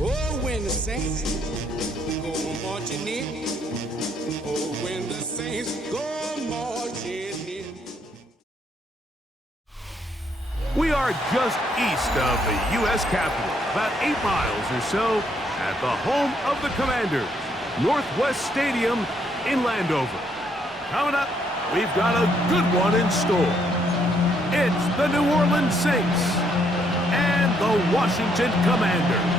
Oh, when the saints go marching in. Oh, when the saints go marching in. We are just east of the U.S. Capitol, about 8 miles or so, at the home of the Commanders, Northwest Stadium in Landover. Coming up, we've got a good one in store. It's the New Orleans Saints and the Washington Commanders.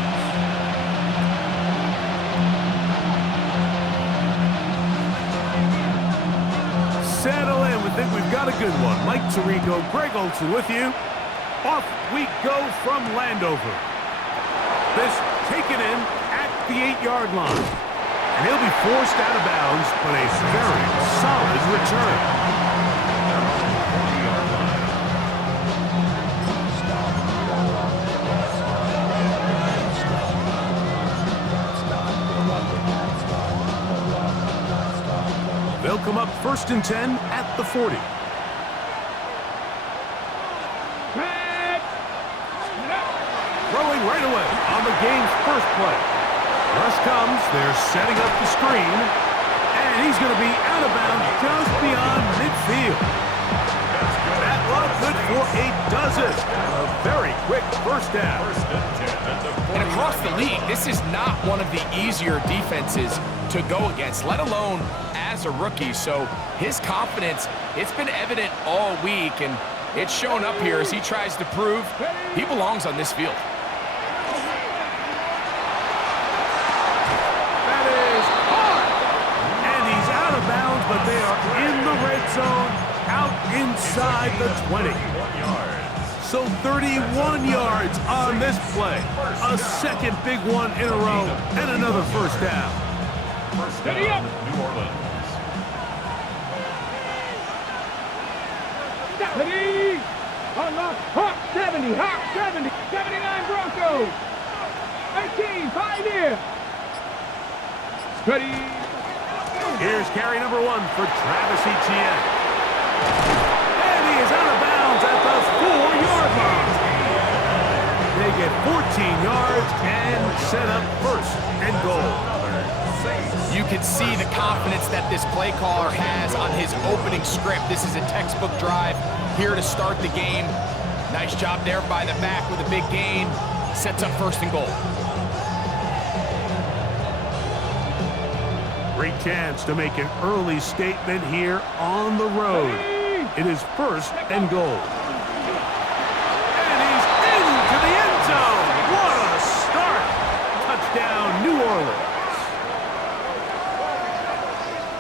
Settle in. We think we've got a good one. Mike Tirico, Greg Olson with you. Off we go from Landover. This taken in at the 8-yard line. And he'll be forced out of bounds, but a very solid return. They'll come up 1st and 10 at the 40. Throwing right away on the game's first play. Rush comes, they're setting up the screen, and he's going to be out of bounds just beyond midfield. That was good for a dozen. A very quick first down. And across the league, this is not one of the easier defenses to go against, let alone as a rookie. So his confidence, it's been evident all week, and it's shown up here as he tries to prove he belongs on this field. That is hard. And he's out of bounds, but they are in the red zone, out inside the 20. So 31 yards on this play. A second big one in a row, and another first down. First down, New Orleans. Ready? Unlock. Hawk 70. Hawk 70. 79 Broncos. 18. Pioneer. Ready? Here's carry number 1 for Travis Etienne. And he is out of bounds at the 4-yard line. They get 14 yards and set up 1st and goal. You can see the confidence that this play caller has on his opening script. This is a textbook drive here to start the game. Nice job there by the back with a big gain. Sets up 1st and goal. Great chance to make an early statement here on the road. It is 1st and goal. And he's into the end zone. What a start. Touchdown, New Orleans.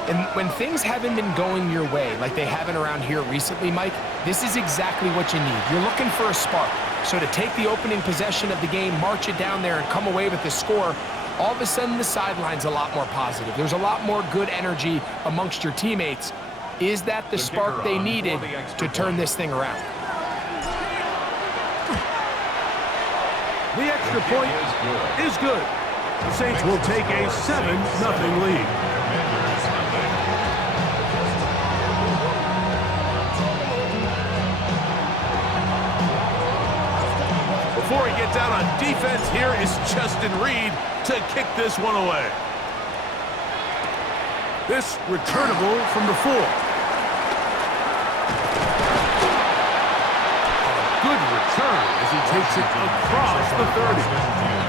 And when things haven't been going your way like they haven't around here recently, Mike, this is exactly what you need. You're looking for a spark. So to take the opening possession of the game, march it down there, and come away with the score, all of a sudden the sideline's a lot more positive. There's a lot more good energy amongst your teammates. Is that the spark they needed to turn this thing around? The extra point is good. The Saints will take a 7-0 lead. Before he gets out on defense, here is Justin Reed to kick this one away. This returnable from the 4. A good return as he takes it across the 30.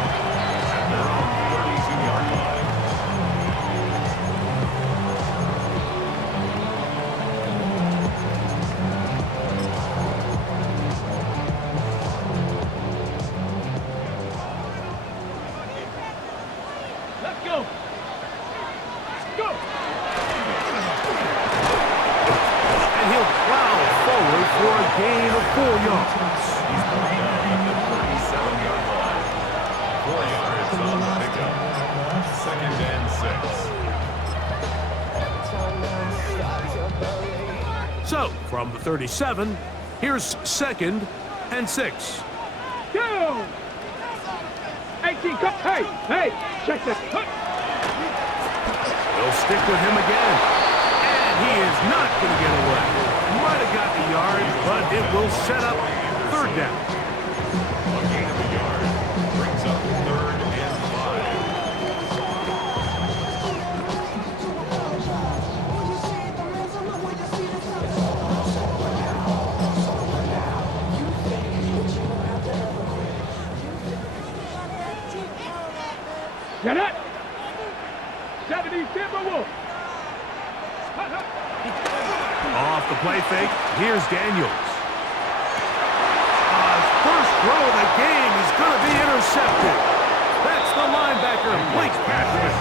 For a gain of 4 yards. He's brought down at the 37-yard line. 4 yards on the pickup. 2nd and 6. So, from the 37, here's 2nd and 6. Go! 18, come. Hey, check this. They'll stick with him again. And he is not going to get away. Might have got the yard, but it will will set up third down. A gain of a yard brings up 3rd and 5. Get it! 70 Timberwolves. Off the play fake, here's Daniels. First throw of the game is going to be intercepted. That's the linebacker, Blake Patrick.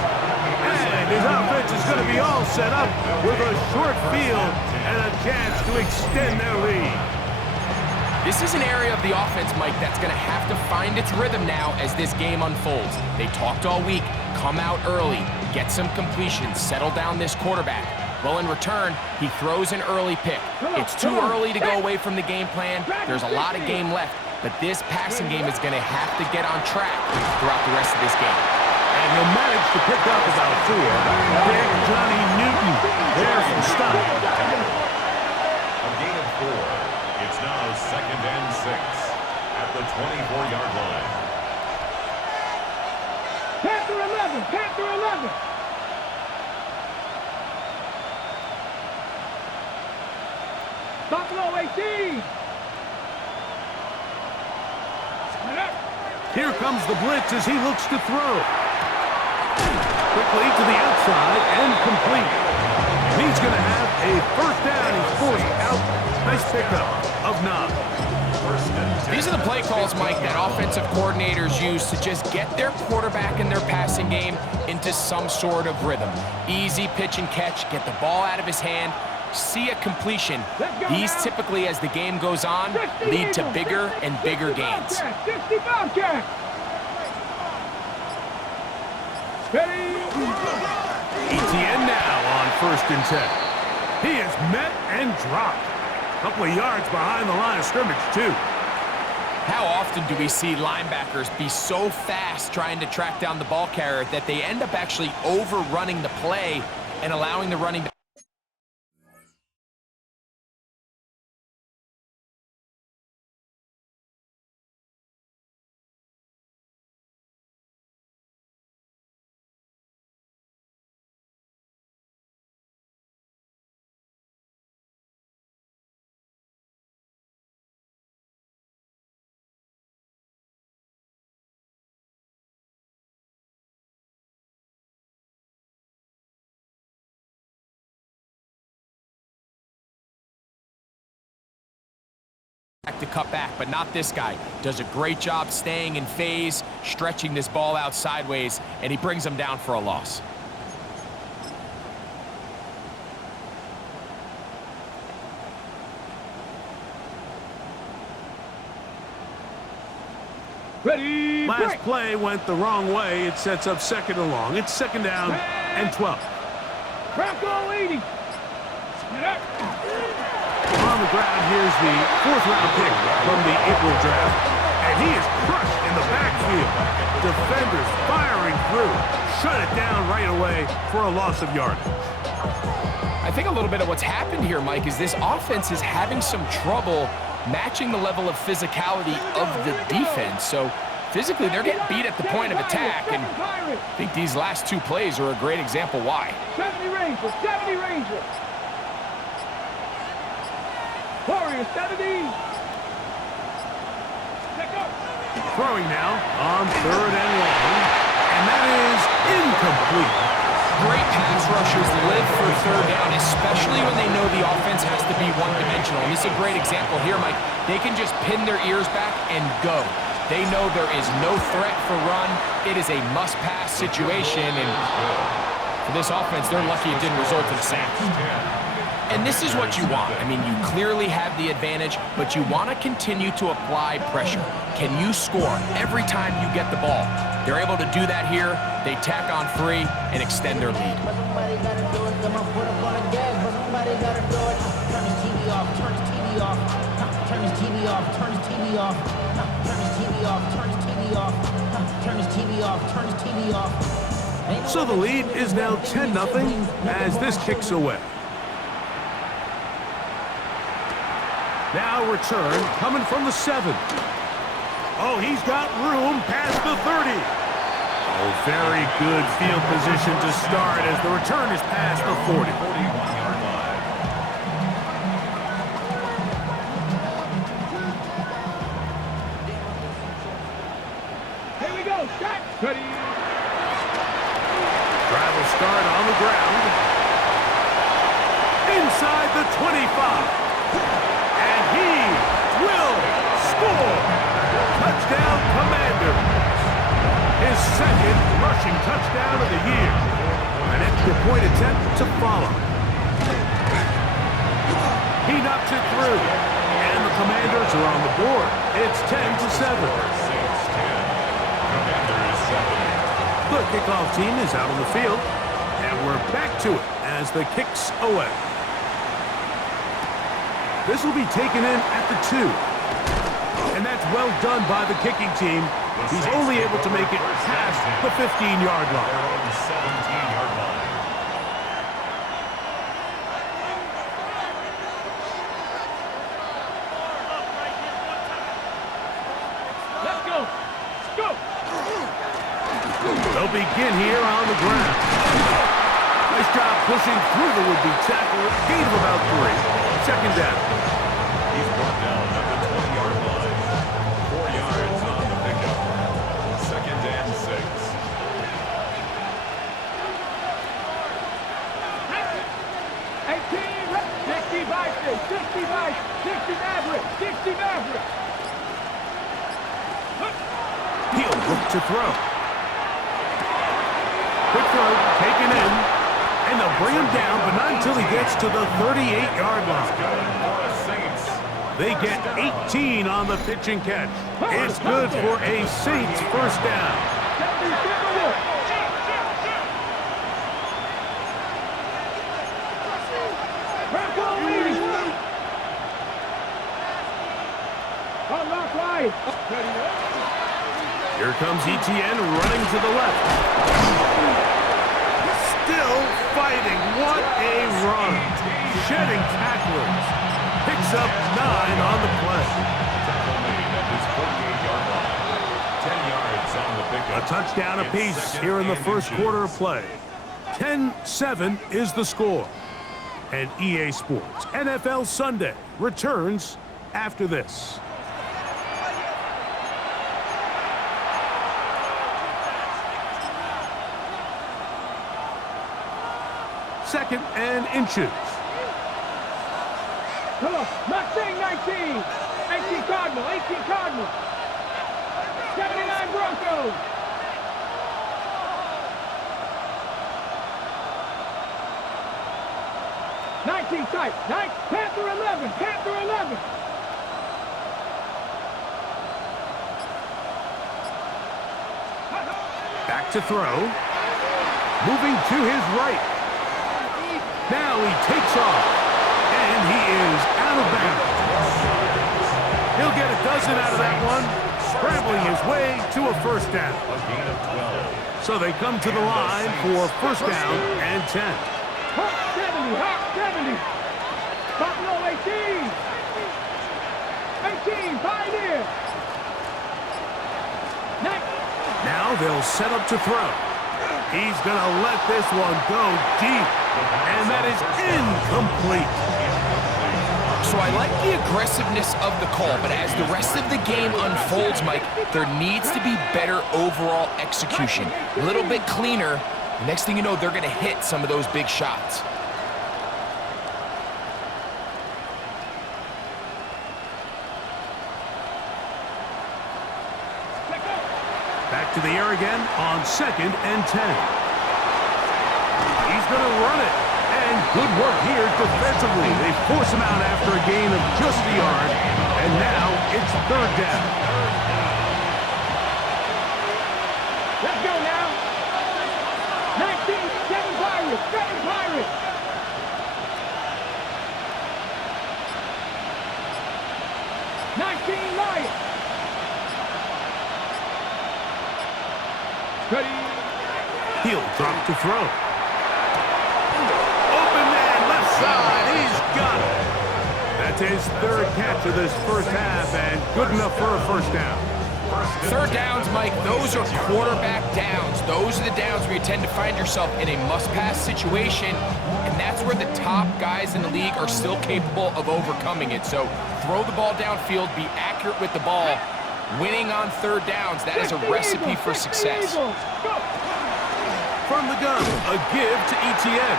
And his offense is going to be all set up with a short field and a chance to extend their lead. This is an area of the offense, Mike, that's going to have to find its rhythm now as this game unfolds. They talked all week, come out early, get some completions, settle down this quarterback. Well, in return, he throws an early pick. It's too early to go away from the game plan. There's a lot of game left, but this passing game is going to have to get on track throughout the rest of this game. And he'll manage to pick up about 4. Big Johnny Newton there for the stop. A gain of 4. It's now 2nd and 6 at the 24-yard line. Panther 11, Panther 11. Buffalo 18. Here comes the blitz as he looks to throw. Quickly to the outside and complete. He's going to have a first down. He's forced out. Nice pickup of 9. These are the play calls, Mike, that offensive coordinators use to just get their quarterback and their passing game into some sort of rhythm. Easy pitch and catch, get the ball out of his hand, see a completion. These typically, as the game goes on, lead to bigger and bigger gains. 60 Bobcats. Ready? ETN now on 1st and 10. He is met and dropped. A couple of yards behind the line of scrimmage, too. How often do we see linebackers be so fast trying to track down the ball carrier that they end up actually overrunning the play and allowing the running back? To cut back, but not this guy. Does a great job staying in phase, stretching this ball out sideways, and he brings him down for a loss. Ready? Last play went the wrong way. It sets up 2nd and long. It's 2nd down and 12. Bronco 80. Get up. On the ground, here's the 4th-round pick from the April draft. And he is crushed in the backfield. Defenders firing through. Shut it down right away for a loss of yardage. I think a little bit of what's happened here, Mike, is this offense is having some trouble matching the level of physicality of the defense. So physically, they're getting beat at the point of attack, and I think these last 2 plays are a great example why. 70 Rangers, 70 Rangers. Warriors, 70. Throwing now on 3rd and long, and that is incomplete. Great pass rushers live for 3rd down, especially when they know the offense has to be one-dimensional. And this is a great example here, Mike. They can just pin their ears back and go. They know there is no threat for run. It is a must-pass situation, and for this offense, they're lucky it didn't result in a sack. And this is what you want. I mean, you clearly have the advantage, but you want to continue to apply pressure. Can you score every time you get the ball? They're able to do that here. They tack on 3 and extend their lead. Somebody gotta do it. I'ma put up on a gas, but somebody gotta do it. Turn his TV off, turn his TV off. Turn his TV off, turn his TV off. Turn his TV off, turn his TV off. Turn his TV off, turn his TV off. So the lead is now 10-0 as this kicks away. Now return coming from the 7. Oh, he's got room past the 30. Oh, very good field position to start as the return is past the 40. 41-yard line. Here we go. Shot. Ready. Travel start on the ground. Inside the 25. And he will score. Touchdown, Commanders. His second rushing touchdown of the year. An extra point attempt to follow. He knocks it through. And the Commanders are on the board. It's 10-7. The kickoff team is out on the field. And we're back to it as the kick's away. This will be taken in at the 2. And that's well done by the kicking team. He's only able to make it past the 15-yard line. 17-yard line. Let's go. Go. They'll begin here on the ground. Nice job pushing through the would-be tackler. Gain of about 3. Second down. He's brought down at the 20-yard line. 4 yards on the pickup. Second and 6. 60 Maverick. 60 Maverick. He'll look to throw. Quick throw, taken in. And they'll bring him down, but not until he gets to the 38-yard line. They get 18 on the pitch and catch. It's good for a Saints first down. Here comes ETN running to the left. Still fighting. What a run. Shedding tacklers. Picks up 9 on the play. A touchdown apiece here in the first quarter of play. 10-7 is the score. And EA Sports NFL Sunday returns after this. Second and inches. Not saying 19. 18 Cardinal. 18 Cardinal. 79 Broncos. Tight. Panther 11. Panther 11. Back to throw. Moving to his right. Now he takes off. And he is out of bounds. He'll get a dozen out of that one. Scrambling his way to a first down. A gain of 12. So they come to the line for first down and 10. Hawk 70. Hawk 70. Buffalo 18. 18. Pioneer. Now they'll set up to throw. He's going to let this one go deep. And that is incomplete. So I like the aggressiveness of the call, but as the rest of the game unfolds, Mike, there needs to be better overall execution. A little bit cleaner. The next thing you know, they're going to hit some of those big shots. Back to the air again on second and 10. He's going to run it. And good work here defensively. They force him out after a gain of just a yard. And now it's third down. Let's go now. 19, 7 Pirates. 7 Pirates. Lions. Ready. He'll drop to throw. Open man, left side. He's got it. That's his third catch of this first half, and good enough for a first down. Third downs, Mike, those are quarterback downs. Those are the downs where you tend to find yourself in a must-pass situation, and that's where the top guys in the league are still capable of overcoming it. So throw the ball downfield, be accurate with the ball. Winning on third downs, that is a recipe for success. From the gun, a give to ETN.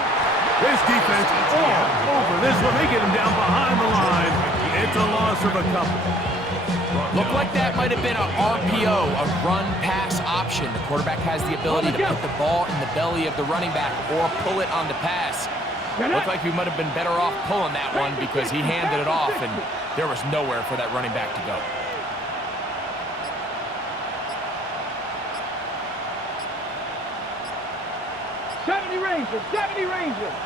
This defense all over this one. They get him down behind the line. It's a loss of a couple. Looked like that might have been an RPO, a run-pass option. The quarterback has the ability to put the ball in the belly of the running back or pull it on the pass. Looked like we might have been better off pulling that one because he handed it off, and there was nowhere for that running back to go. Rangers.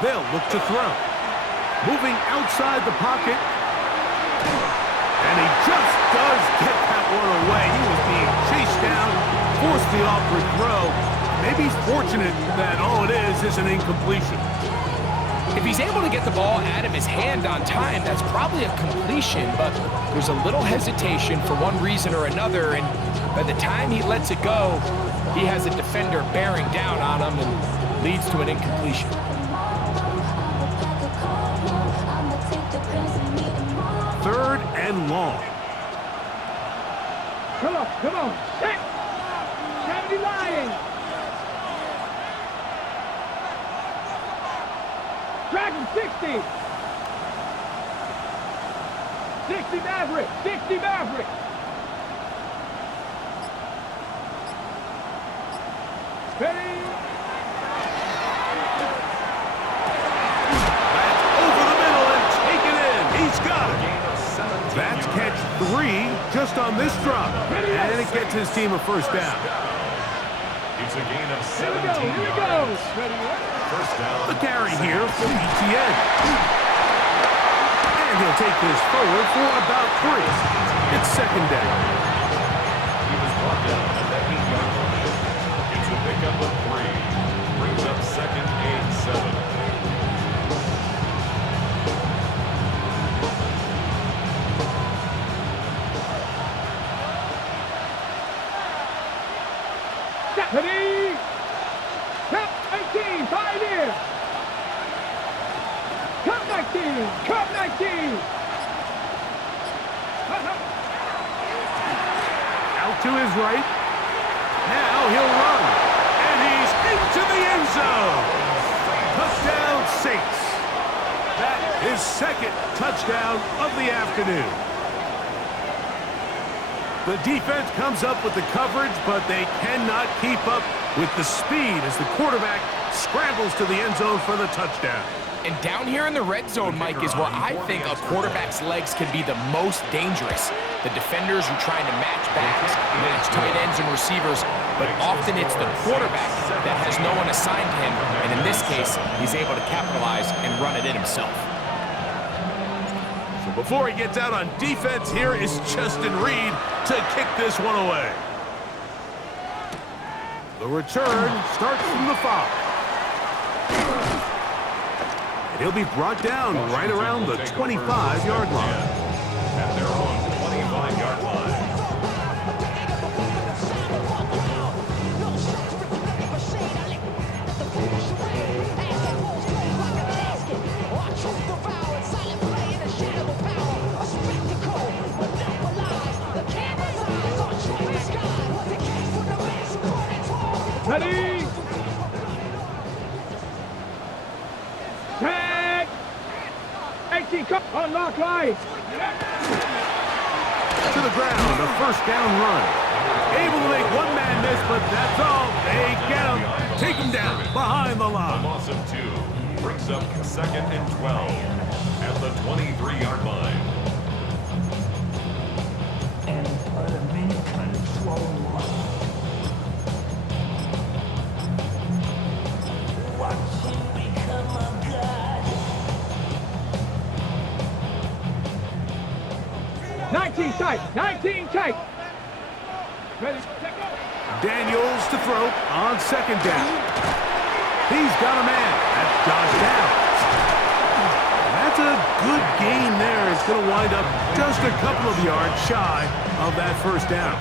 They'll look to throw. Moving outside the pocket. And he just does get that one away. He was being chased down, forced the awkward throw. Maybe he's fortunate that all it is an incompletion. If he's able to get the ball out of his hand on time, that's probably a completion, but there's a little hesitation for one reason or another, and by the time he lets it go, he has a defender bearing down on him and leads to an incompletion. Third and long. Come on, set! 70 Lions! Dragon 60! 60 Maverick! 60 Maverick! Ready? That's over the middle and taken in. He's got it. That's catch 3 just on this drop. And it gets his team a first down. It's a gain of 17 Here we yards. go! First down. A carry here for ETN. And he'll take this forward for about 3. It's second down. He was brought down at the 8-yard line. It's a pickup of 3. Brings up second and 7. Ready? Count 19, Pioneer! Count 19, count 19! Out to his right. Now he'll run. And he's into the end zone. Touchdown Saints. That is second touchdown of the afternoon. The defense comes up with the coverage, but they cannot keep up with the speed as the quarterback scrambles to the end zone for the touchdown. And down here in the red zone, Mike, is where I think a quarterback's legs can be the most dangerous. The defenders are trying to match backs, match tight ends and receivers, but often it's the quarterback that has no one assigned to him, and in this case, he's able to capitalize and run it in himself. So before he gets out on defense, here is Justin Reed to kick this one away. The return starts from the 5. He'll be brought down right around the 25-yard line. At their own 25-yard line. Ready? Tag! 18, come on, lock line! To the ground, a first down run. Able to make one man miss, but that's all. They get him. Take him down behind the A line. loss of 2 brings up second and 12 at the 23-yard line. And put him in control. Watch him become a god. 19 tight, 19 tight! Ready, take go! Daniels to throw on second down. He's got a man. That's Josh Downs. And that's a good gain there. It's going to wind up just a couple of yards shy of that first down.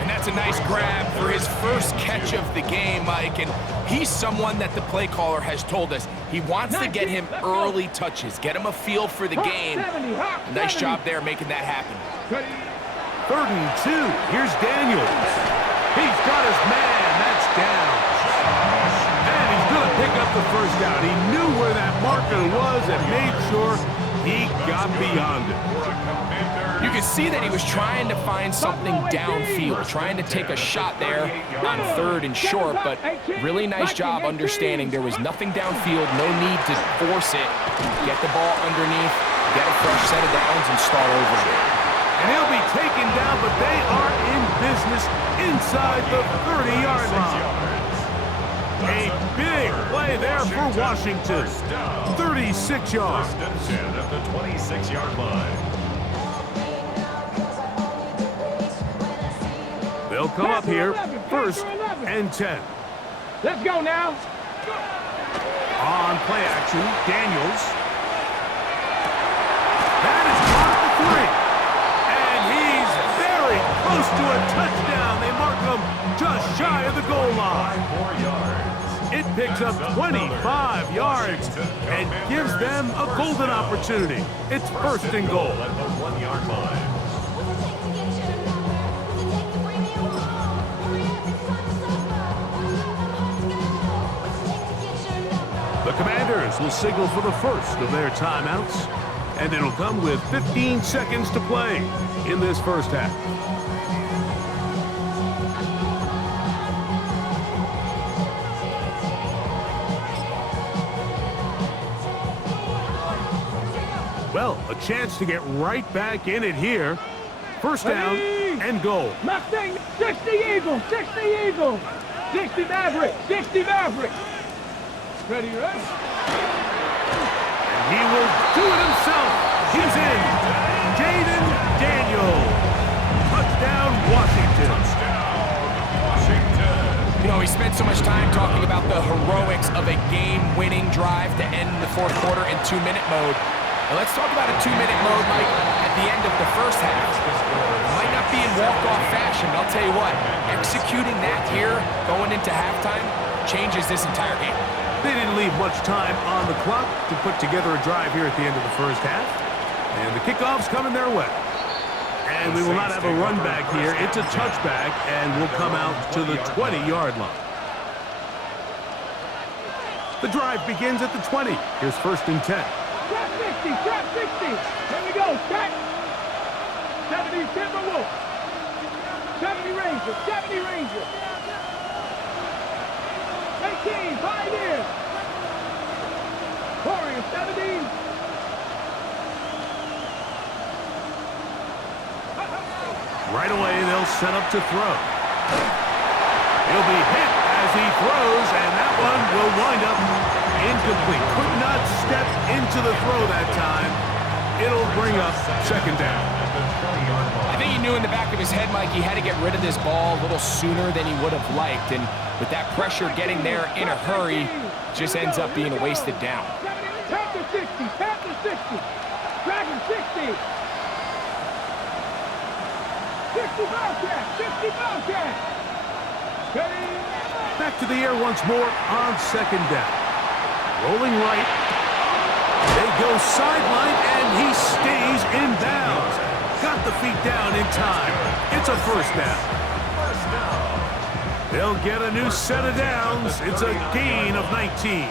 And that's a nice grab for his first catch of the game, Mike. And he's someone that the play caller has told us he wants to get him early touches, get him a feel for the game. Nice job there making that happen. 3rd and 2. Here's Daniels. He's got his man. That's down. And he's going to pick up the first down. He knew where that marker was and made sure he got beyond it. You can see that he was trying to find something downfield, trying to take a shot there on 3rd and short, but really nice job understanding there was nothing downfield, no need to force it. Get the ball underneath, get a fresh set of downs, and start over again. And he'll be taken down, but they are in business inside the 30-yard line. A big play there for Washington. 36 yards. First and 10 at the 26-yard line. They'll come up here, 1st and 10. Let's go now. On play action, Daniels. That is caught at the 3. And he's very close to a touchdown. They mark him just shy of the goal line. 4 yards. It picks up 25 yards and gives them a golden opportunity. It's 1st and goal. At the 1-yard line. The Commanders will signal for the first of their timeouts, and it'll come with 15 seconds to play in this first half. Well, a chance to get right back in it here. 1st down and goal. Mustang, 60 Eagle, 60 Eagle, 60 Maverick, 60 Maverick. Ready, right? And he will do it himself. He's in. Jaden Daniels. Touchdown, Washington. You know, we spent so much time talking about the heroics of a game-winning drive to end the 4th quarter in 2-minute mode. Now let's talk about a 2-minute mode, Mike, at the end of the first half. It might not be in walk-off fashion, but I'll tell you what, executing that here going into halftime changes this entire game. They didn't leave much time on the clock to put together a drive here at the end of the first half. And the kickoff's coming their way. And we will not have a run back here. It's a touchback, and will come out to the 20-yard line. The drive begins at the 20. Here's 1st and 10. Trap 60, trap 60. Here we go, trap. 70 Timberwolf. 70 Ranger, 70 Ranger. 18, 5 in. Warrior, 70. Right away, they'll set up to throw. He'll be hit as he throws, and that one will wind up incomplete. Could not step into the throw that time. It'll bring up 2nd down. I think he knew in the back of his head, Mike, he had to get rid of this ball a little sooner than he would have liked. And with that pressure getting there in a hurry, just ends up being a wasted down. Panther 60, Panther 60. Dragon 60. 60 Bobcat, 60 Bobcat. Back to the air once more on 2nd down. Rolling right. They go sideline, and he stays in bounds. Got the feet down in time. It's a 1st down. They'll get a new set of downs. It's a gain of 19.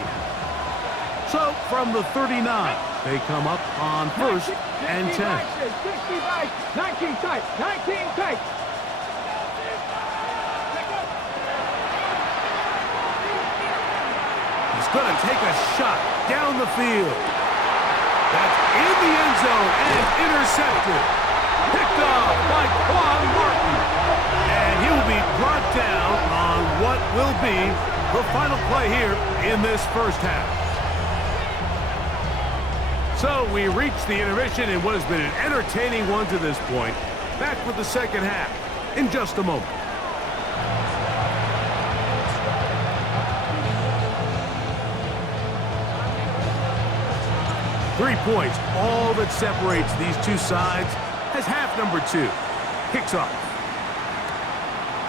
So from the 39, they come up on 1st and 10. 65, 19 tight, 19 tight. He's going to take a shot down the field. That's in the end zone and intercepted. Picked off by Quan Martin. And he will be brought down on what will be the final play here in this first half. So we reach the intermission in what has been an entertaining one to this point. Back with the second half in just a moment. 3 points, all that separates these two sides, as half number 2 kicks off.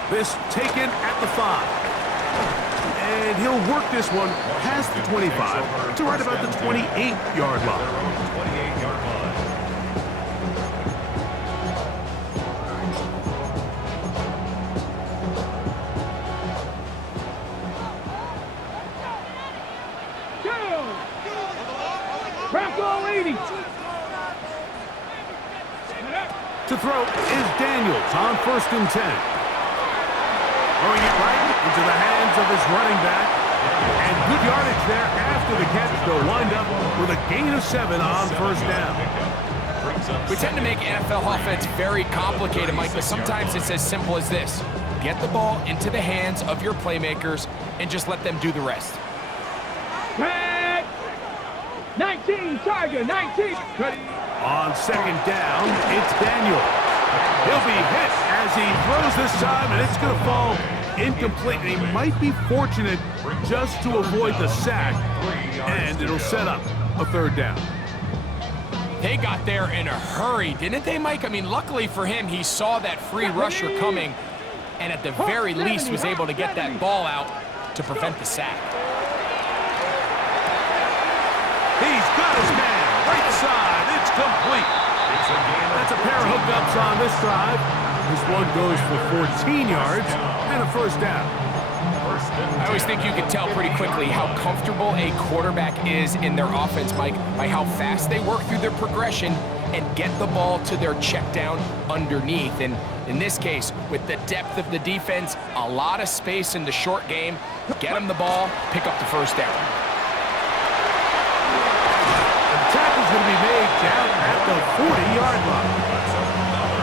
This taken at the 5. And he'll work this one past the 25 to right about the 28-yard line. 28-yard line. Bronco 80. To throw is Daniels on 1st and 10. Throwing it right into the hands of his running back. And good yardage there after the catch. They'll wind up with a gain of 7 on 1st down. We tend to make NFL offense very complicated, Mike, but sometimes it's as simple as this. Get the ball into the hands of your playmakers and just let them do the rest. Tag. 19, Tiger, 19. On 2nd down, it's Daniels. He'll be hit as he throws this time, and it's going to fall incomplete. And he might be fortunate just to avoid the sack, and it'll set up a 3rd down. They got there in a hurry, didn't they, Mike? I mean, luckily for him, he saw that free rusher coming, and at the very least was able to get that ball out to prevent the sack. He's got his man, right side, it's complete. That's a pair of hookups on this drive. This one goes for 14 yards and a 1st down. I always think you can tell pretty quickly how comfortable a quarterback is in their offense, Mike, by how fast they work through their progression and get the ball to their check down underneath. And in this case, with the depth of the defense, a lot of space in the short game, get them the ball, pick up the 1st down. Tackle's going to be made down at the 40-yard line.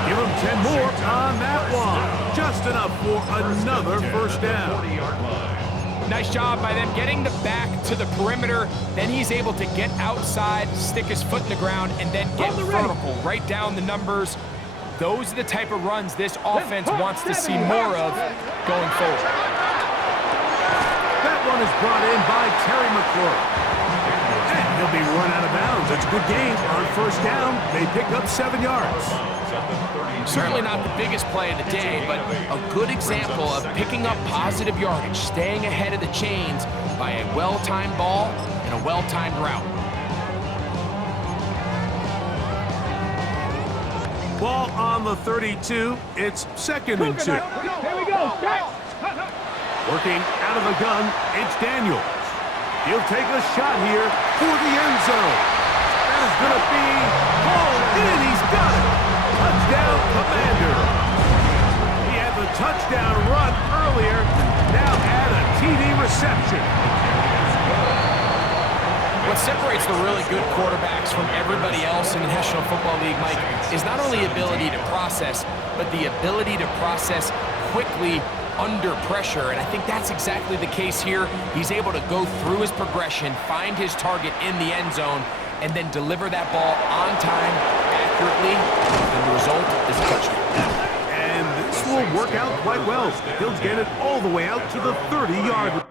Give him 10 more on that one. Just enough for another 1st down. Nice job by them getting the back to the perimeter. Then he's able to get outside, stick his foot in the ground, and then get vertical right down the numbers. Those are the type of runs this offense wants to see more of going forward. That one is brought in by Terry McLaurin. And he'll be run out of bounds. It's a good game. On 1st down, they pick up 7 yards. Certainly not the biggest play of the day, but a good example of picking up positive yardage, staying ahead of the chains by a well-timed ball and a well-timed route. Ball on the 32. It's 2nd and 2. Here we go. Working out of the gun, it's Daniels. He'll take a shot here for the end zone. That is going to be hauled in. He's got it. Touchdown, Commander. He had the touchdown run earlier. Now add a TD reception. What separates the really good quarterbacks from everybody else in the National Football League, Mike, is not only ability to process, but the ability to process quickly under pressure, and I think that's exactly the case here. He's able to go through his progression, find his target in the end zone, and then deliver that ball on time, accurately, and the result is a touchdown. And this will work out quite well. He'll get it all the way out to the 30-yard line.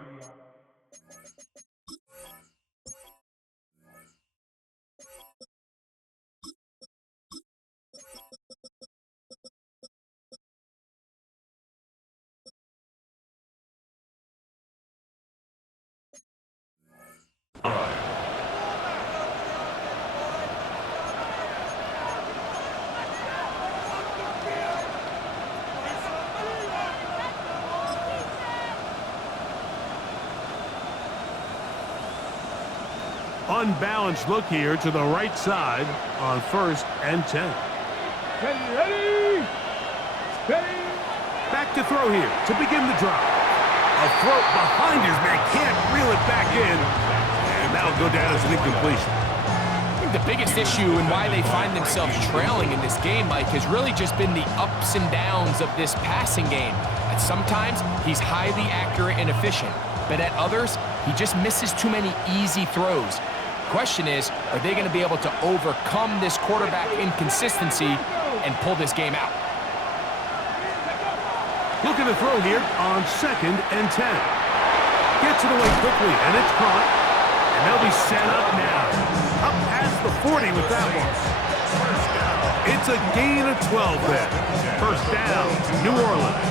Unbalanced look here to the right side on 1st and 10. Ready. Back to throw here to begin the drive. A throw behind his man, can't reel it back in, and that'll go down as an incompletion. I think the biggest issue and why they find themselves trailing in this game, Mike, has really just been the ups and downs of this passing game. And sometimes he's highly accurate and efficient, but at others, he just misses too many easy throws. Question is, are they going to be able to overcome this quarterback inconsistency and pull this game out? Looking to throw here on 2nd and 10. Gets it away quickly, and it's caught. And they'll be set up now. Up past the 40 with that one. It's a gain of 12 then. First down, New Orleans.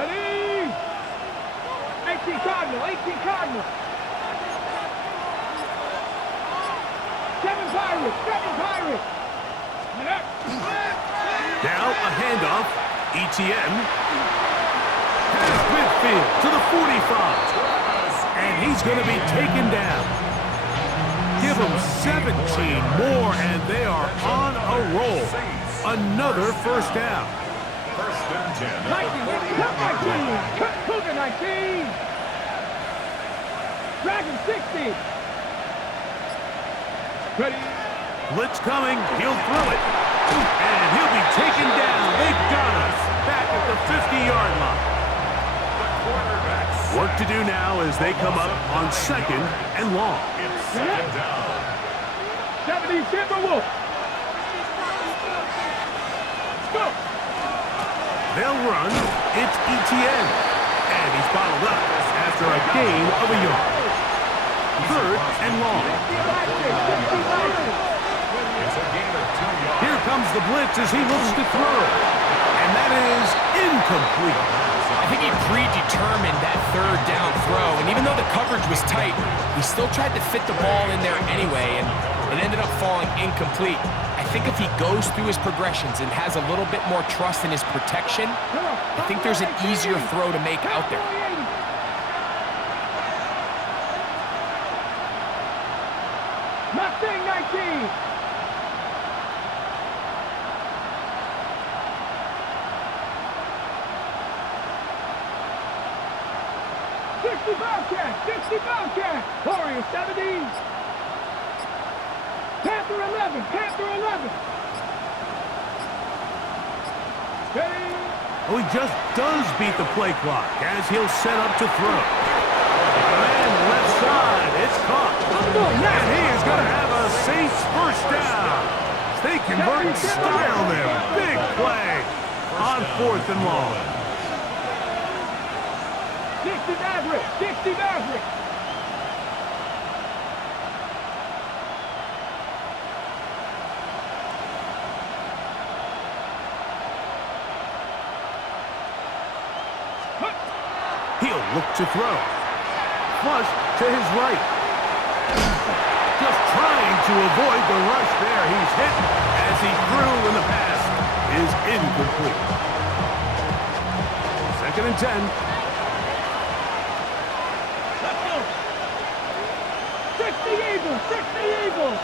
Ready? 18 Cardinal, 18 Cardinal. 7 Pirates, 7 Pirates. Now a handoff. ETN has midfield to the 45. And he's going to be taken down. Give them 17 more, and they are on a roll. Another first down. First and 10. 19, cut 19, Cougar 19. Dragon 60. Ready? Blitz coming. He'll throw it. And he'll be taken down. They got us back at the 50-yard line. Work to do now as they come up on second and long. It's second down. 70 Timberwolf. Go. They'll run. It's ETN. And he's bottled up after a gain of a yard. Third and long. It's a gain of 2 yards. Here comes the blitz as he looks to throw. And that is incomplete. I think he predetermined that third down throw, and even though the coverage was tight, he still tried to fit the ball in there anyway, and it ended up falling incomplete. I think if he goes through his progressions and has a little bit more trust in his protection, I think there's an easier throw to make out there. Mustang 19. Bobcat, 60 Bobcat, Warrior 70. Panther 11, Panther 11. Ready? Oh, he just does beat the play clock as he'll set up to throw. And left side, it's caught. And he is going to have a Saints first down. They convert and style them. Big play on fourth and long. 60 Maverick, 60 Maverick. He'll look to throw. Flush to his right. Just trying to avoid the rush there. He's hit as he threw when the pass is incomplete. Second and 10. 60 Eagles, 60 Eagles.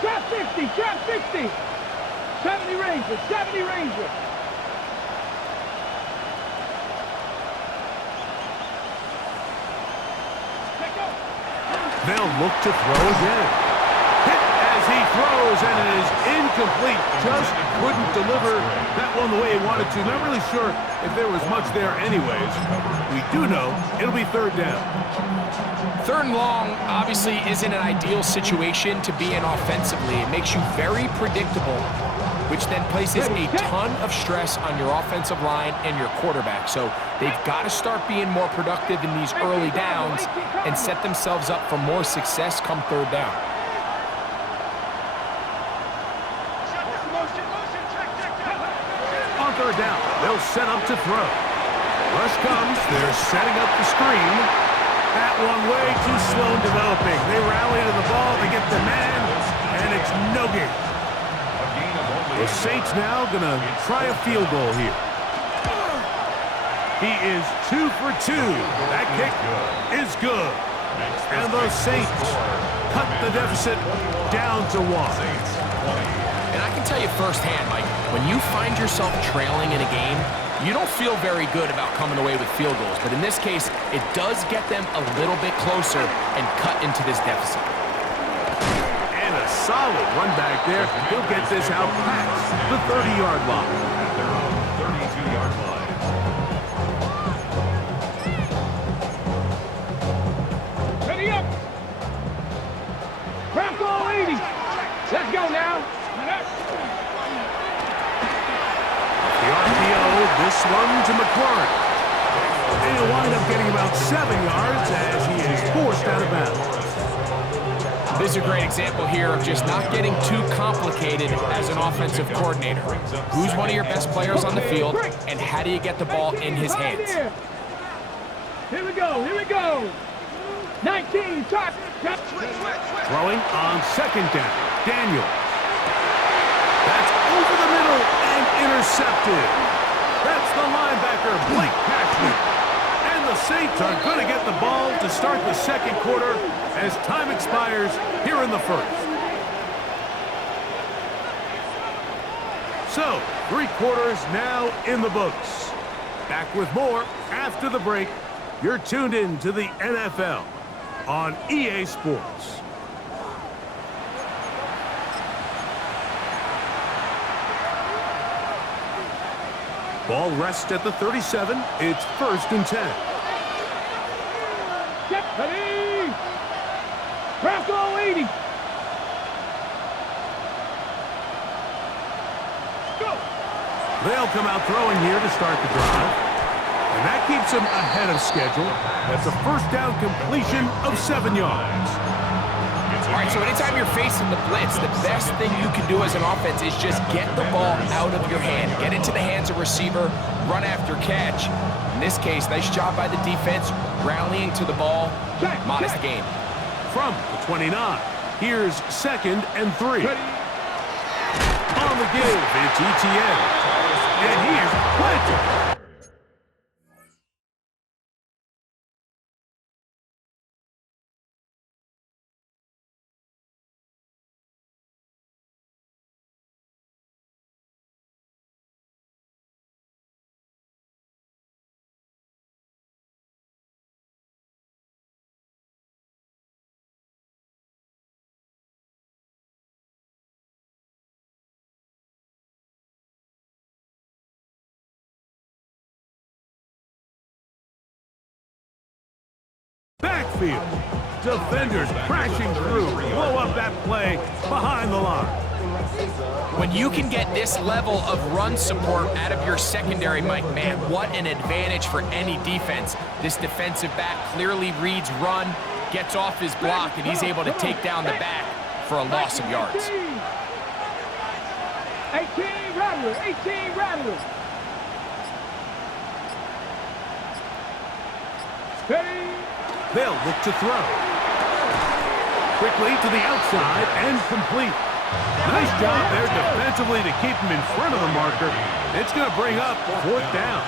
Trap 60, trap 60. 70 Rangers, 70 Rangers. They'll look to throw again. Hit as he throws, and it is incomplete. Just couldn't deliver that one the way he wanted to. Not really sure if there was much there anyways. We do know it'll be third down. Third and long obviously isn't an ideal situation to be in offensively. It makes you very predictable, which then places a ton of stress on your offensive line and your quarterback. So they've got to start being more productive in these early downs and set themselves up for more success come third down. On third down, they'll set up to throw. Rush comes, they're setting up the screen. That one way too slow in developing. They rally to the ball, they get the man, and it's no gain. The Saints now gonna try a field goal here. He is 2 for 2. That kick is good. And the Saints cut the deficit down to 1. And I can tell you firsthand, Mike, when you find yourself trailing in a game, you don't feel very good about coming away with field goals. But in this case, it does get them a little bit closer and cut into this deficit. And a solid run back there. He'll get this out past the 30-yard line. At their own 32-yard line. Ready up. Crack all 80. Let's go now. The RPO, this one to McLaurin. and he'll wind up getting about 7 yards as he is forced out of bounds. This is a great example here of just not getting too complicated as an offensive coordinator. Who's one of your best players on the field, and how do you get the ball in his hands? Here we go, here we go. 19, touch. Throwing on second down. Daniels. That's over the middle and intercepted. That's the linebacker, Blake Cashman. And the Saints are going to get the ball to start the second quarter as time expires here in the first. So, 3 quarters now in the books. Back with more after the break. You're tuned in to the NFL on EA Sports. Ball rests at the 37. It's 1st and 10. Get ready. Brasco 80. Go. They'll come out throwing here to start the drive. And that keeps him ahead of schedule. That's a first down completion of 7 yards. All right, so anytime you're facing the blitz, the best thing you can do as an offense is just get the ball out of your hand. Get into the hands of receiver, run after catch. In this case, nice job by the defense, rallying to the ball. Modest game. From the 29, here's 2nd and 3. On the give, it's Etienne. And here's Planter. Backfield. Defenders crashing through. Blow up that play behind the line. When you can get this level of run support out of your secondary, Mike, man, what an advantage for any defense. This defensive back clearly reads run, gets off his block, and he's able to take down the back for a loss of yards. 18 Rattler, 18 Rattler. Steady. They'll look to throw. Quickly to the outside and complete. Nice job there defensively to keep him in front of the marker. It's going to bring up 4th down.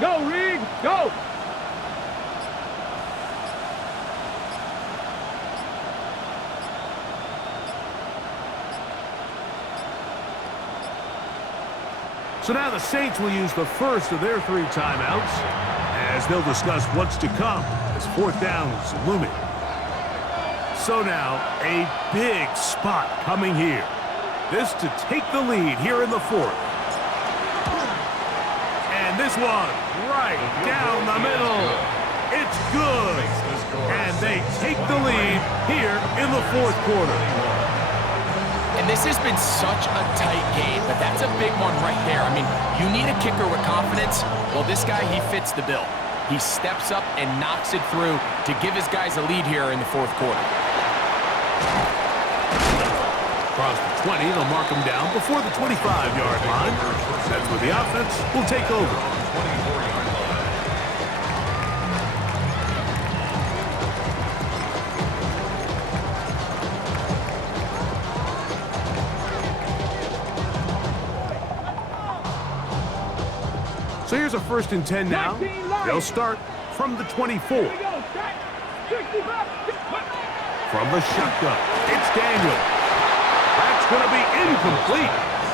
Go, Reed, go! So now the Saints will use the first of their 3 timeouts as they'll discuss what's to come as 4th down is looming. So now a big spot coming here. This to take the lead here in the 4th. And this one right down the middle. It's good. And they take the lead here in the 4th quarter. And this has been such a tight game, but that's a big one right there. I mean, you need a kicker with confidence. Well, this guy, he fits the bill. He steps up and knocks it through to give his guys a lead here in the 4th quarter. Across the 20, they'll mark him down before the 25-yard line. That's where the offense will take over. 24-yard line. So here's a 1st and 10 now. They'll start from the 24. From the shotgun, it's Daniel. That's going to be incomplete.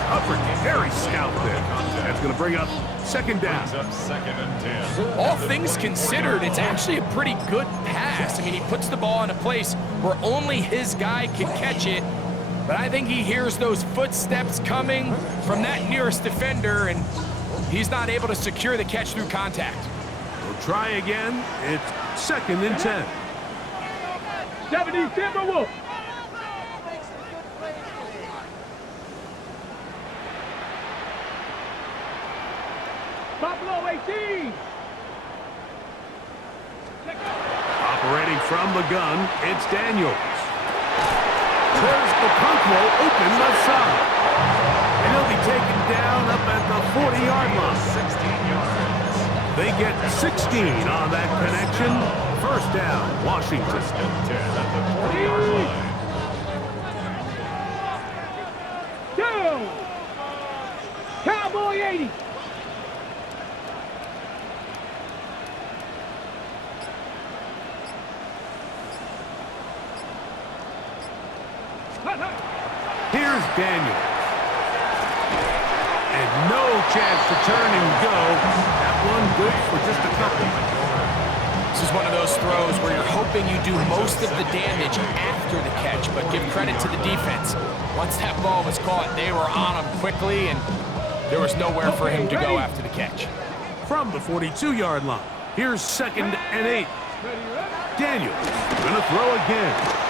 Coverage very stout there. That's going to bring up 2nd down. Up 2nd and 10. All things considered, it's actually a pretty good pass. I mean, he puts the ball in a place where only his guy can catch it. But I think he hears those footsteps coming from that nearest defender, and he's not able to secure the catch through contact. We'll try again. It's 2nd and 10. 70 Timberwolves. Buffalo 18. Operating from the gun, it's Daniels. There's Okonkwo open left side. And he'll be taken down up at the 40-yard line. 16 yards. They get 16 on that connection. First down, Washington. 10 at the 40-yard line. Down. Cowboy 80. Here's Daniels. And no chance to turn and go. That one good for just a couple. This is one of those throws where you're hoping you do most of the damage after the catch, but give credit to the defense. Once that ball was caught, they were on him quickly, and there was nowhere for him to go after the catch. From the 42-yard line, here's 2nd and 8. Daniels gonna throw again.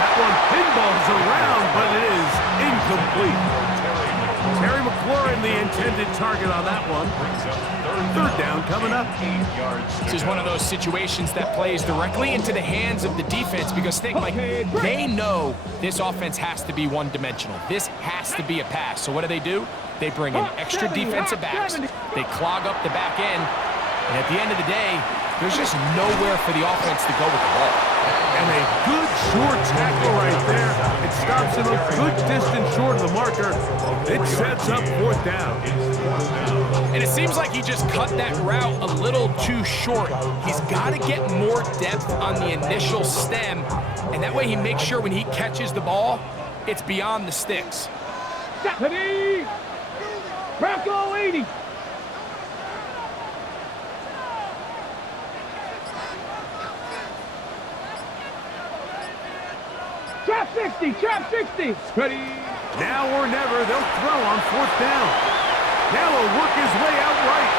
That one pinballs around, but it is incomplete. Terry McLaurin, the intended target on that one. Third down coming up. This is one of those situations that plays directly into the hands of the defense because think, like, they know this offense has to be one-dimensional. This has to be a pass. So what do? They bring in extra defensive backs. They clog up the back end. And at the end of the day, there's just nowhere for the offense to go with the ball. And a good short tackle right there. It stops him a good distance short of the marker. It sets up 4th down. And it seems like he just cut that route a little too short. He's got to get more depth on the initial stem, and that way he makes sure when he catches the ball, it's beyond the sticks. Stephanie! Bronco 80. Trap 60, trap 60. Ready. Now or never, they'll throw on 4th down. Now he'll work his way out right.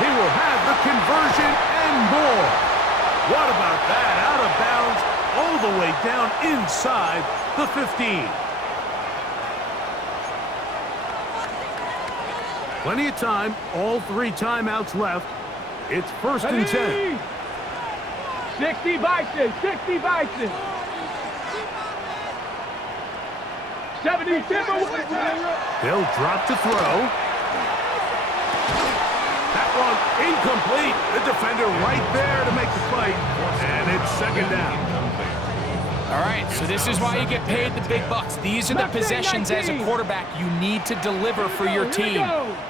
He will have the conversion and more. What about that? Out of bounds, all the way down inside the 15. Plenty of time, all 3 timeouts left. It's 1st and 10. 60 Bison, 60 Bison. 70 Timberwolves. They'll drop to throw. That one incomplete. The defender right there to make the play. And it's 2nd down. All right, so this is why you get paid the big bucks. These are the possessions as a quarterback you need to deliver for your team.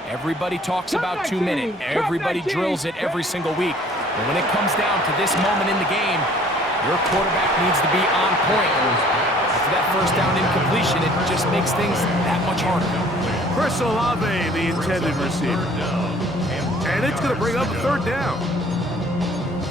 Everybody talks about 2 minutes. Everybody drills it every single week. But when it comes down to this moment in the game, your quarterback needs to be on point. After that first down incompletion, it just makes things that much harder. Chris Olave, the intended receiver. And it's going to bring up a 3rd down.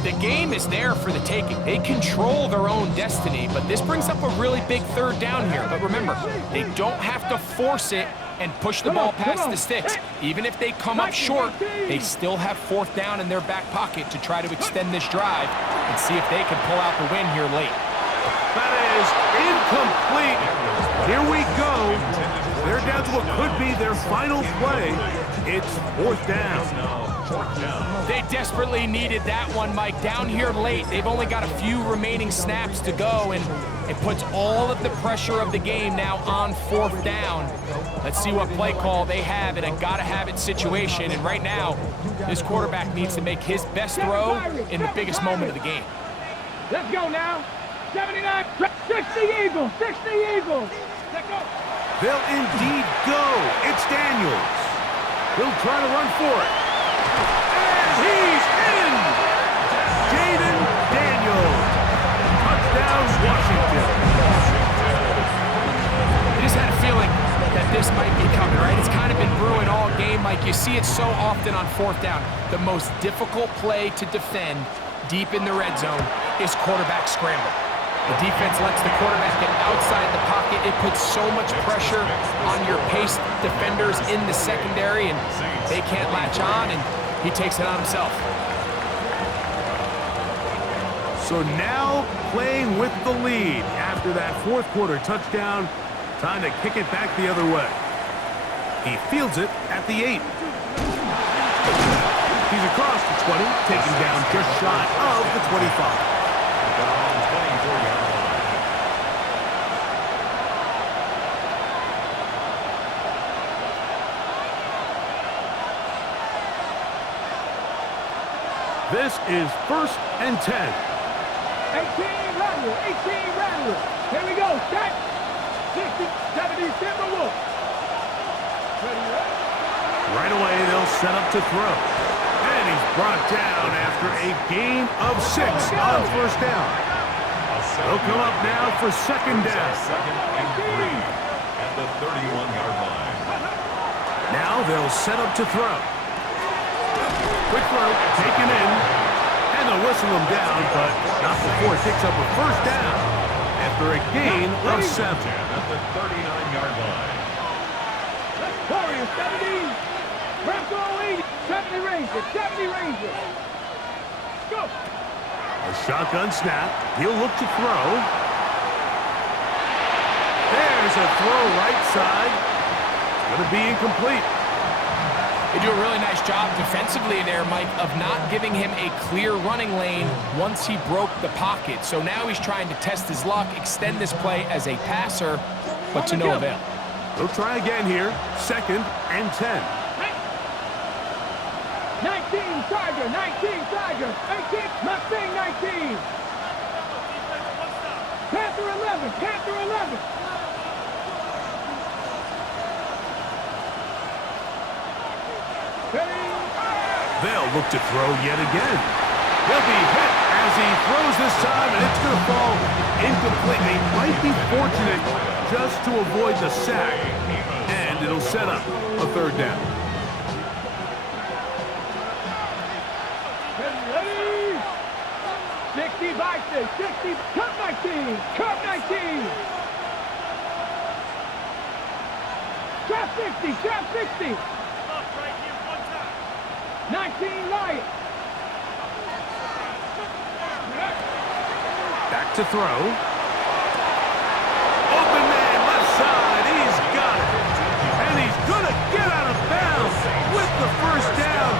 The game is there for the taking. They control their own destiny, but this brings up a really big 3rd down here. But remember, they don't have to force it and push the ball past the sticks. Even if they come up short, they still have 4th down in their back pocket to try to extend this drive and see if they can pull out the win here late. That is incomplete. Here we go. They're down to what could be their final play. It's 4th down. They desperately needed that one, Mike. Down here late, they've only got a few remaining snaps to go, and it puts all of the pressure of the game now on 4th down. Let's see what play call they have in a gotta-have-it situation, and right now, this quarterback needs to make his best throw in the biggest moment of the game. Let's go now. 79, 60 Eagles, 60 Eagles. Let's go. They'll indeed go. It's Daniels. He'll try to run for it. And he's in! Jaden Daniels. Touchdown, Washington. I just had a feeling that this might be coming, right? It's kind of been brewing all game, Mike. You see it so often on 4th down. The most difficult play to defend deep in the red zone is quarterback scramble. The defense lets the quarterback get outside the pocket. It puts so much pressure on your paced defenders in the secondary, and they can't latch on, and he takes it on himself. So now playing with the lead after that fourth quarter touchdown, time to kick it back the other way. He fields it at the 8. He's across the 20, taken down just shy of the 25. This is 1st and 10. 18 Rattler, 18 Rattler. Here we go, set. 60, 70 Timberwolves. Right away, they'll set up to throw. And he's brought down after a gain of 6 on 1st down. They'll come up now for 2nd down. 2nd and 3 at the 31-yard line. Now they'll set up to throw. Quick throw, taken in. And they'll whistle him down, but not before it picks up a 1st down after a gain of 7. At the 39-yard line. Warriors, 70. Bronco 80. 70 Rangers, 70 Rangers. Go. A shotgun snap. He'll look to throw. There's a throw right side. It's going to be incomplete. They do a really nice job defensively there, Mike, of not giving him a clear running lane once he broke the pocket. So now he's trying to test his luck, extend this play as a passer, but to no avail. They'll try again here. 2nd and 10. 19 Tiger, 19 Tiger. 18 Mustang 19. Panther 11, Panther 11. They'll look to throw yet again. He'll be hit as he throws this time, and it's going to fall incomplete. They might be fortunate just to avoid the sack, and it'll set up a 3rd down. Ready? 60 Vikings, 60, Cup 19, Cup 19. Trap 60, trap 60. 19 Lions. Back to throw. Open man, left side. He's got it. And he's going to get out of bounds with the 1st down.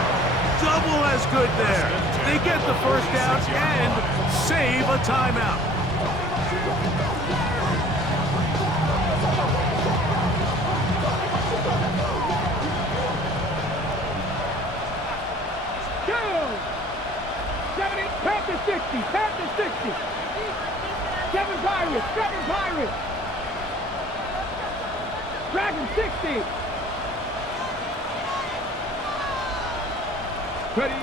Double as good there. They get the 1st down and save a timeout. Panther 60, Panther 60. 7 Pirates, 7 Pirates. Dragon 60. Ready.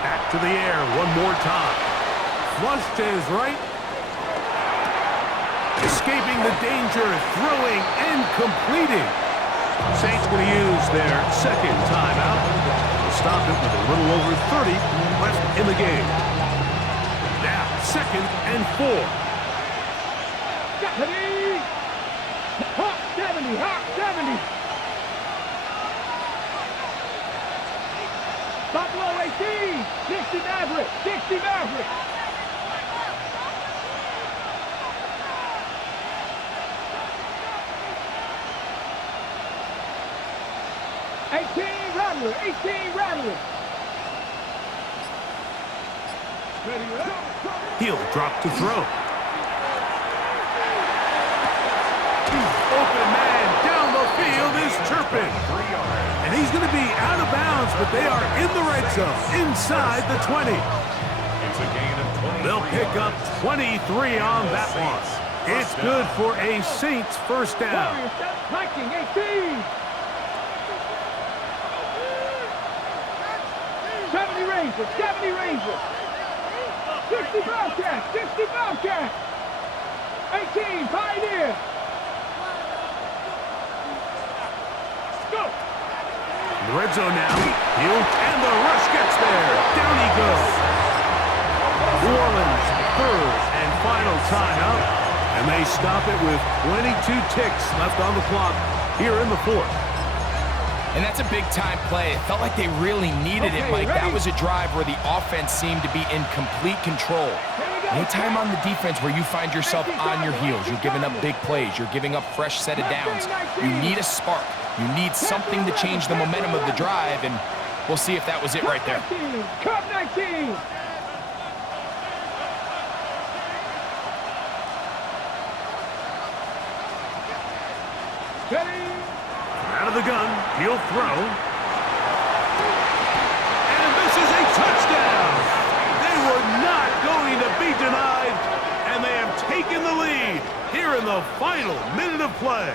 Back to the air one more time. Flush to his right. Escaping the danger, throwing and completing. Saints going to use their 2nd timeout. They'll stop it with a little over 30 left in the game. Now, 2nd and 4. Ready. Hawk 70, Hawk 70. Buffalo 18, 60 Maverick, 60 Maverick. Rattler, 18 Rattler. He'll drop to throw. Open man down the field is chirping. And he's going to be out of bounds, but they are in the red zone, inside the 20. It's a gain of 20. They'll pick up 23 on that one. It's good for a Saints 1st down. Viking 18. 70 Rangers, 70 Rangers. 60 Bobcats, 60 Bobcats. 18 Pioneer. Go. In the red zone now. And the rush gets there. Down he goes. New Orleans 3rd and final timeout, and they stop it with 22 ticks left on the clock here in the fourth. And that's a big-time play. It felt like they really needed it, Mike. That was a drive where the offense seemed to be in complete control. Anytime on the defense where you find yourself on your heels, you're giving up big plays, you're giving up fresh set of downs, you need a spark. You need something to change the momentum of the drive, and we'll see if that was it right there. Cup 19. Ready? Out of the gun, he'll throw. And this is a touchdown! They were not going to be denied, and they have taken the lead here in the final minute of play.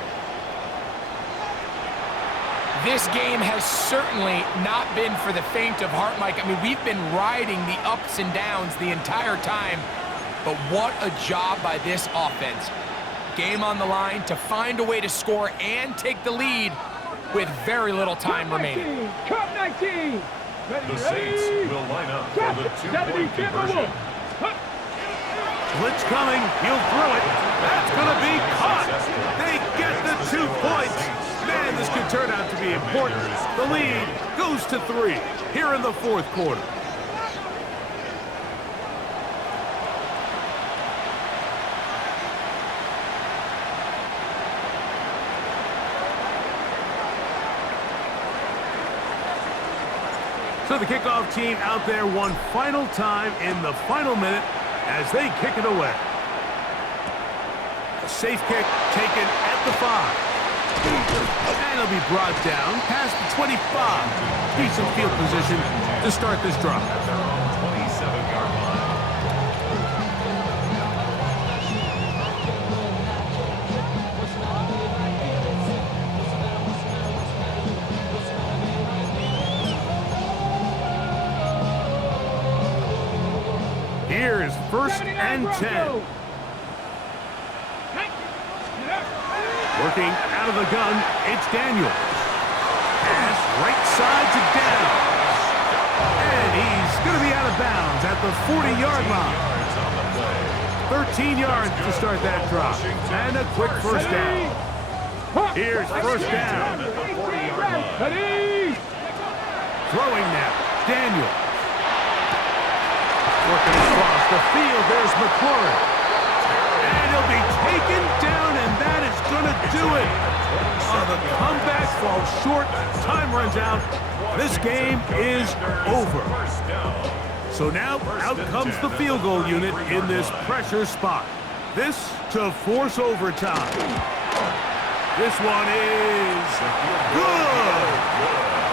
This game has certainly not been for the faint of heart, Mike. I mean, we've been riding the ups and downs the entire time, but what a job by this offense. Game on the line to find a way to score and take the lead with very little time remaining. Cup 19. The Saints will line up for the two-point conversion. Blitz coming, he'll throw it. That's going to be caught. They get the 2 points. Man, this could turn out to be important. The lead goes to 3 here in the fourth quarter. So the kickoff team out there one final time in the final minute as they kick it away. A safe kick taken at the 5. And it'll be brought down past the 25. Decent field position to start this drive. At their own 27-yard line. Here is first and 10. Working out of the gun, it's Daniels. Pass right side to Downs. And he's going to be out of bounds at the 40-yard line. 13 yards to start that drop. And a quick first down. Here's first down. Throwing now, Daniels. Working across the field, there's McLaurin. And he'll be taken down, and that is going to do it. The comeback falls short. Time runs out. This game is over. So now out comes the field goal unit in this pressure spot. This to force overtime. This one is good.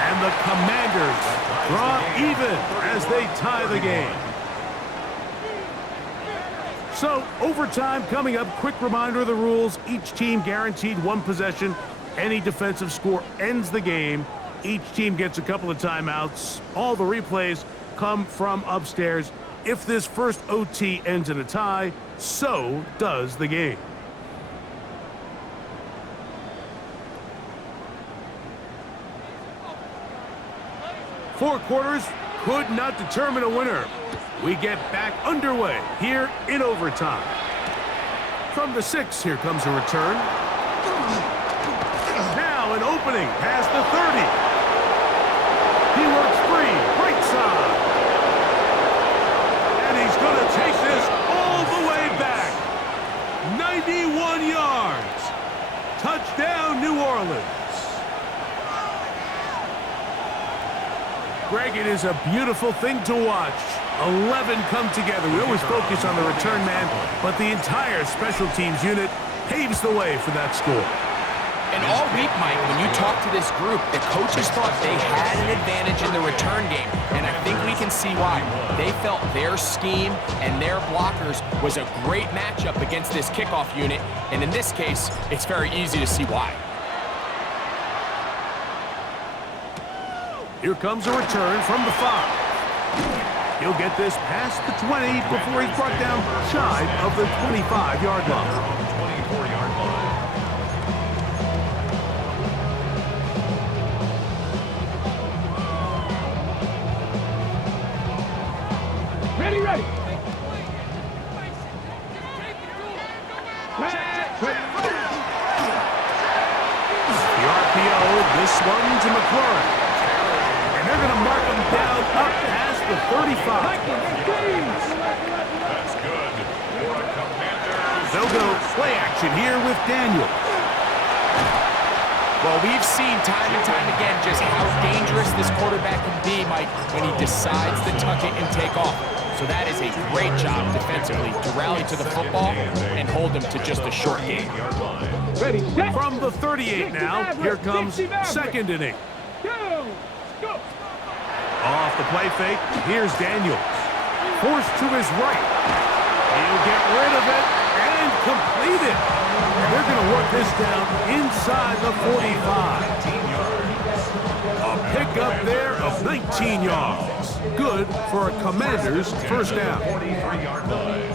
And the Commanders draw even as they tie the game. So, overtime coming up. Quick reminder of the rules. Each team guaranteed one possession. Any defensive score ends the game. Each team gets a couple of timeouts. All the replays come from upstairs. If this first OT ends in a tie, so does the game. Four quarters could not determine a winner. We get back underway here in overtime. From the 6, here comes a return. Now an opening past the 30. He works free, right side. And he's going to take this all the way back. 91 yards. Touchdown, New Orleans. Greg, it is a beautiful thing to watch. 11 come together. We always focus on the return man, but the entire special teams unit paves the way for that score. And all week, Mike, when you talk to this group, the coaches thought they had an advantage in the return game, and I think we can see why. They felt their scheme and their blockers was a great matchup against this kickoff unit, and in this case, it's very easy to see why. Here comes a return from the 5. He'll get this past the 20 before he's brought down shy of the 25-yard line. 24-yard line. Ready. RPO, this one to McLaurin. And they're going to mark him down up past the 35. That's good for a Commanders. They'll go play action here with Daniels. Well, we've seen time and time again just how dangerous this quarterback can be, Mike, when he decides to tuck it and take off. So that is a great job defensively to rally to the football and hold him to just a short game. Ready, set. From the 38 now, here comes 2nd and 8. Go. Off the play fake, here's Daniels. Forced to his right. He'll get rid of it and complete it. They're going to work this down inside the 45. A pickup there of 19 yards. Good for a Commanders first down. 43-yard line.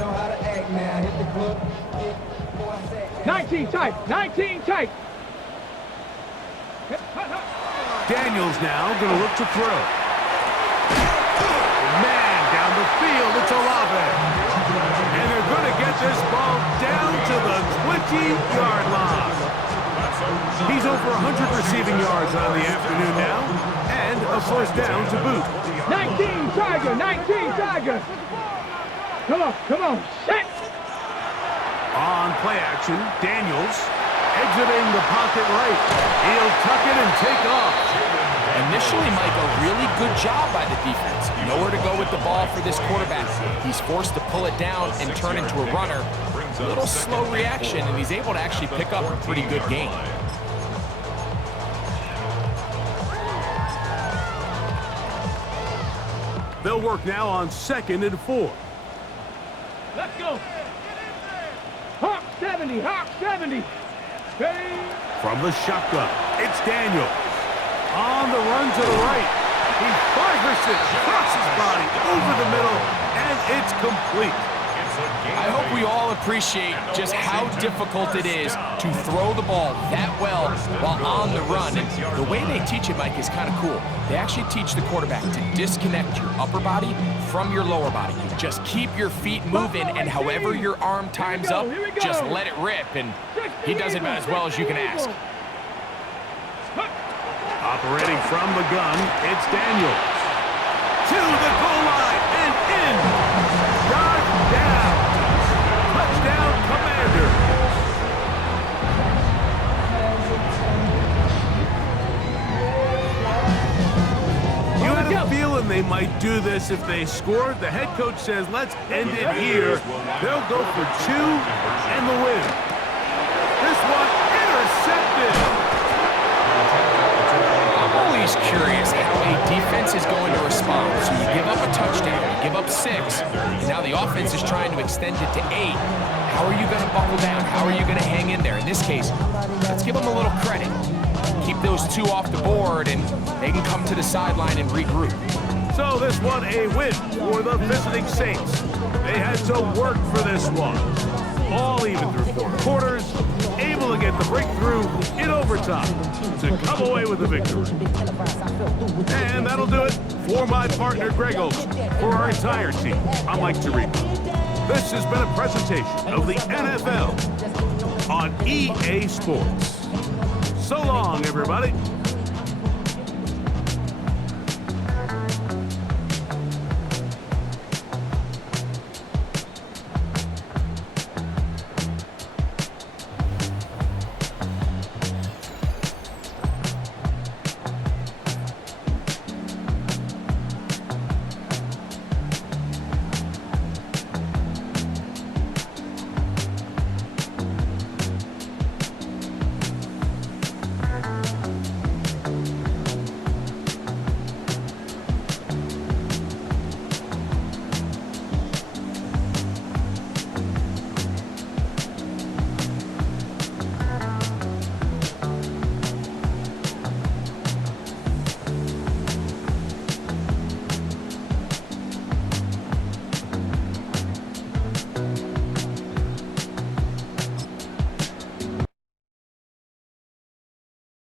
19 tight. 19 tight. Daniels now going to look to throw. Man, down the field, it's Olave. And they're going to get this ball down to the 20-yard line. He's over 100 receiving yards on the afternoon now, and a first down to boot. 19 Tiger. 19 Tiger. Come on. Set. On play action, Daniels exiting the pocket right. He'll tuck it and take off. Initially, Mike, a really good job by the defense. Nowhere to go with the ball for this quarterback. He's forced to pull it down and turn into a runner. A little slow reaction, and he's able to actually pick up a pretty good game. They'll work now on 2nd and 4. Let's go. Hawk 70. Hawk 70. Ready. From the shotgun, it's Daniels. On the run to the right. He fires it across his body over the middle, and it's complete. I hope we all appreciate just how difficult it is to throw the ball that well while on the run. And the way they teach it, Mike, is kind of cool. They actually teach the quarterback to disconnect your upper body from your lower body. You just keep your feet moving, and however your arm times up, just let it rip. And he does it about as well as you can ask. Operating from the gun, it's Daniels. To the goal line and in. Got down. Touchdown, Commanders. You had a feeling they might do this if they scored. The head coach says, let's end it here. They'll go for 2 and the win. This one intercepted. Always curious how a defense is going to respond. So you give up a touchdown, you give up 6, and now the offense is trying to extend it to 8. How are you going to buckle down? How are you going to hang in there? In this case, let's give them a little credit. Keep those 2 off the board, and they can come to the sideline and regroup. So this one a win for the visiting Saints. They had to work for this one. All even through 4 quarters, able to get the breakthrough in overtime to come away with the victory. And that'll do it for my partner, Greg Olson. For our entire team, I'm Mike Tirico. This has been a presentation of the NFL on EA Sports. So long, everybody.